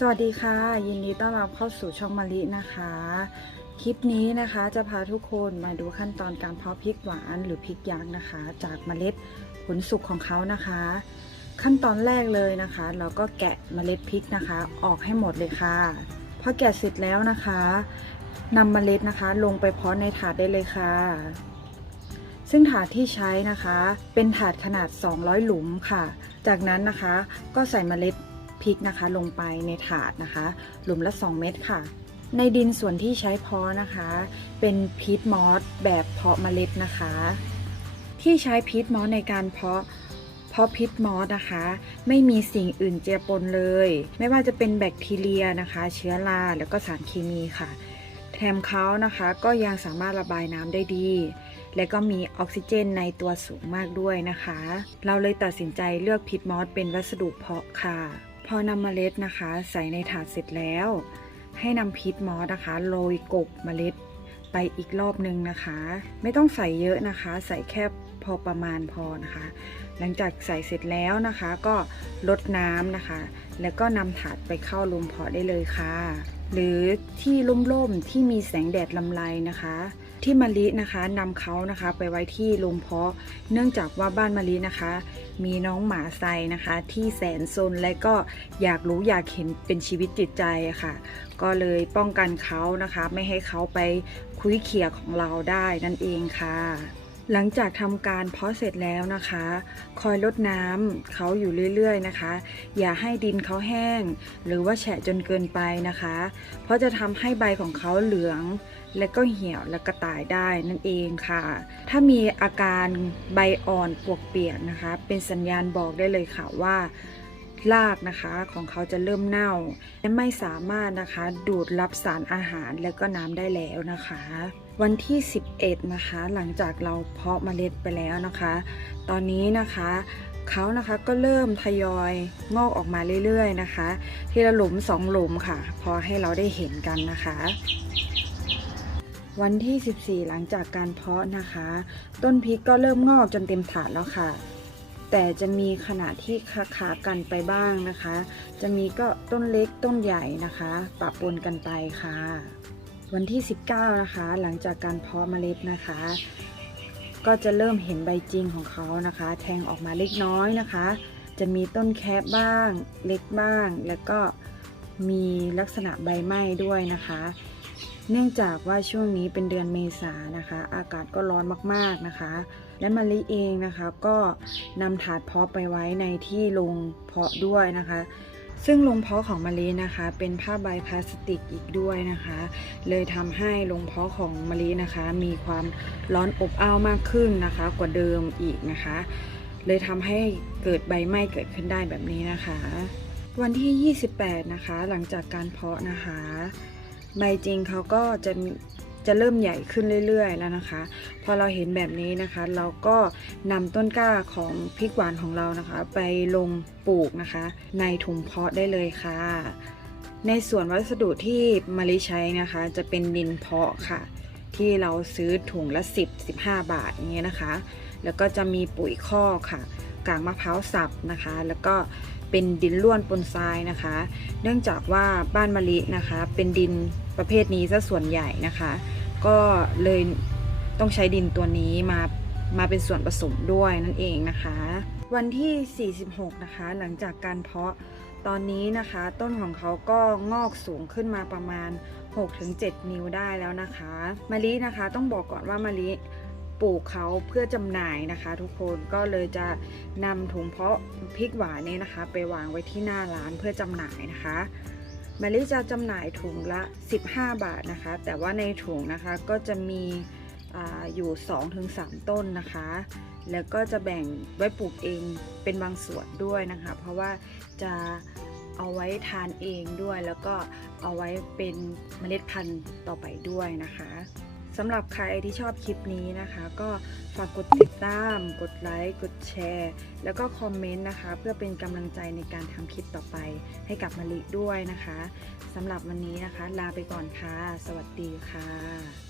สวัสดีค่ะ ยินดีต้อนรับเข้าสู่ช่องมะลินะคะ คลิปนี้นะคะจะพาทุกคนมาดูขั้นตอนการเพาะพริกหวานหรือพริกยักษ์นะคะ จากเมล็ดผลสุกของเขานะคะ ขั้นตอนแรกเลยนะคะ เราก็แกะเมล็ดพริกนะคะ ออกให้หมดเลยค่ะพอแกะเสร็จแล้วนะคะนำเมล็ดนะคะ ลงไปเพาะในถาดได้เลยค่ะ ซึ่งถาดที่ใช้นะคะ เป็นถาดขนาด 200 หลุมค่ะ จากนั้นนะคะก็ใส่เมล็ด พริกนะคะลงไปในถาดนะคะ หลุมละ 2 เม็ดค่ะ ในดินส่วนที่ใช้เพาะนะคะ เป็นพีทมอสแบบเพาะเมล็ดนะคะ ที่ใช้พีทมอสในการเพาะเพราะพิษมอสนะคะ ไม่มีสิ่งอื่นเจือปนเลย ไม่ว่าจะเป็นแบคทีเรียนะคะ เชื้อราแล้วก็สารเคมีค่ะ แถมเขานะคะก็ยังสามารถระบายน้ำได้ดี และก็มีออกซิเจนในตัวสูงมากด้วยนะคะ เราเลยตัดสินใจเลือกพิษมอสเป็นวัสดุเพาะค่ะ พอนำเมล็ดนะคะ ใส่ในถาดเสร็จแล้ว ให้นำพิษมอสนะคะโรยกบเมล็ดไปอีกรอบนึงนะคะ ไม่ต้องใส่เยอะนะคะ ใส่แค่พอประมาณพอนะคะ หลังจากใส่เสร็จแล้วนะคะ ก็ลดน้ำนะคะ แล้วก็นำถาดไปเข้าลมเพาะได้เลยค่ะ หรือที่ร่มๆที่มีแสงแดดลำไรนะคะ ที่มะลินะคะนำเขานะคะไปไว้ที่ลุมเพาะ เนื่องจากว่าบ้านมะลินะคะ มีน้องหมาไซนะคะ ที่แสนซนและก็อยากรู้อยากเห็นเป็นชีวิตจิตใจะค่ะ ก็เลยป้องกันเขานะคะ ไม่ให้เขาไปคุยเขี่ยของเราได้นั่นเองค่ะ หลังจากทำการเพาะเสร็จแล้วนะคะ คอยลดน้ำเขาอยู่เรื่อยๆนะคะ อย่าให้ดินเขาแห้ง หรือว่าแฉะจนเกินไปนะคะ เพราะจะทำให้ใบของเขาเหลือง และก็เหี่ยวและกระต่ายได้นั่นเองค่ะ ถ้ามีอาการใบอ่อนปวกเปียกนะคะ เป็นสัญญาณบอกได้เลยค่ะว่ารากนะคะของเขาจะเริ่มเน่า และไม่สามารถนะคะดูดรับสารอาหารและก็น้ำได้แล้วนะคะ วันที่ 11 นะคะ หลังจากเราเพาะเมล็ดไปแล้วนะคะ ตอนนี้นะคะเขานะคะก็เริ่มทยอยงอกออกมาเรื่อยๆนะคะทีละหลุมสองหลุมค่ะ พอให้เราได้เห็นกันนะคะ วันที่ 14 หลังจากการเพาะนะคะ ต้นพริกก็เริ่มงอกจนเต็มถาดแล้วค่ะ แต่จะมีขนาดที่คาขากันไปบ้างนะคะ จะมีก็ต้นเล็กต้นใหญ่นะคะปะปนกันไปค่ะ วันที่ 19 นะคะ หลังจากการเพาะเมล็ดนะคะ ก็จะเริ่มเห็นใบจริงของเขานะคะ แทงออกมาเล็กน้อยนะคะ จะมีต้นแคบบ้าง เล็กบ้าง แล้วก็มีลักษณะใบไหม้ด้วยนะคะ เนื่องจากว่าช่วงนี้เป็นเดือนเมษานะคะ อากาศก็ร้อนมากๆนะคะ และมะลิเองนะคะ ก็นำถาดเพาะไปไว้ในที่โรงเพาะด้วยนะคะ ซึ่งโรงเพาะของมะลินะคะ เป็นผ้าใบพลาสติกอีกด้วยนะคะ เลยทำให้โรงเพาะของมะลินะคะ มีความร้อนอบอ้าวมากขึ้นนะคะ กว่าเดิมอีกนะคะ เลยทำให้เกิดใบไหม้เกิดขึ้นได้แบบนี้นะคะ วันที่ 28 นะคะ หลังจากการเพาะนะคะ ใบจริงเขาก็จะมี จะเริ่มใหญ่ขึ้นเรื่อยๆแล้วนะคะ พอเราเห็นแบบนี้นะคะ เราก็นำต้นกล้าของพริกหวานของเรานะคะ ไปลงปลูกนะคะ ในถุงเพาะได้เลยค่ะ ในส่วนวัสดุที่มะลิใช้นะคะ จะเป็นดินเพาะค่ะ ที่เราซื้อถุงละ 10 15 บาทอย่างเงี้ยนะคะ แล้วก็จะมีปุ๋ยคอกค่ะกากมะพร้าวสับนะคะ แล้วก็เป็นดินร่วนปนทรายนะคะ เนื่องจากว่าบ้านมะลินะคะ เป็นดินประเภทนี้ซะส่วนใหญ่นะคะ ก็เลยต้องใช้ดินตัวนี้มามาเป็นส่วนผสมด้วยนั่นเองนะคะ วันที่ 46 นะคะ หลังจากการเพาะตอนนี้นะคะ ต้นของเขาก็งอกสูงขึ้นมาประมาณ 6-7 นิ้วได้แล้วนะคะมะลินะคะต้องบอกก่อนว่ามะลิปลูกเขาเพื่อจำหน่ายนะคะ ทุกคนก็เลยจะนำถุงเพาะพริกหวานเนี่ยนะคะ ไปวางไว้ที่หน้าร้านเพื่อจำหน่ายนะคะ มะลิจะจำหน่ายถุงละ 15 บาทนะคะ แต่ว่าในถุงนะคะก็จะมีออยู่ 2-3 ต้นนะคะ แล้วก็จะแบ่งไว้ปลูกเองเป็นบางส่วนด้วยนะคะ เพราะว่าจะเอาไว้ทานเองด้วย แล้วก็เอาไว้เป็นเมล็ดพันธุ์ต่อไปด้วยนะคะ สำหรับใครที่ชอบคลิปนี้นะคะ ก็ฝากกดติดตาม กดไลค์ กดแชร์ แล้วก็คอมเมนต์นะคะ เพื่อเป็นกำลังใจในการทำคลิปต่อไปให้กับมะลิด้วยนะคะสำหรับวันนี้นะคะ ลาไปก่อนค่ะ สวัสดีค่ะ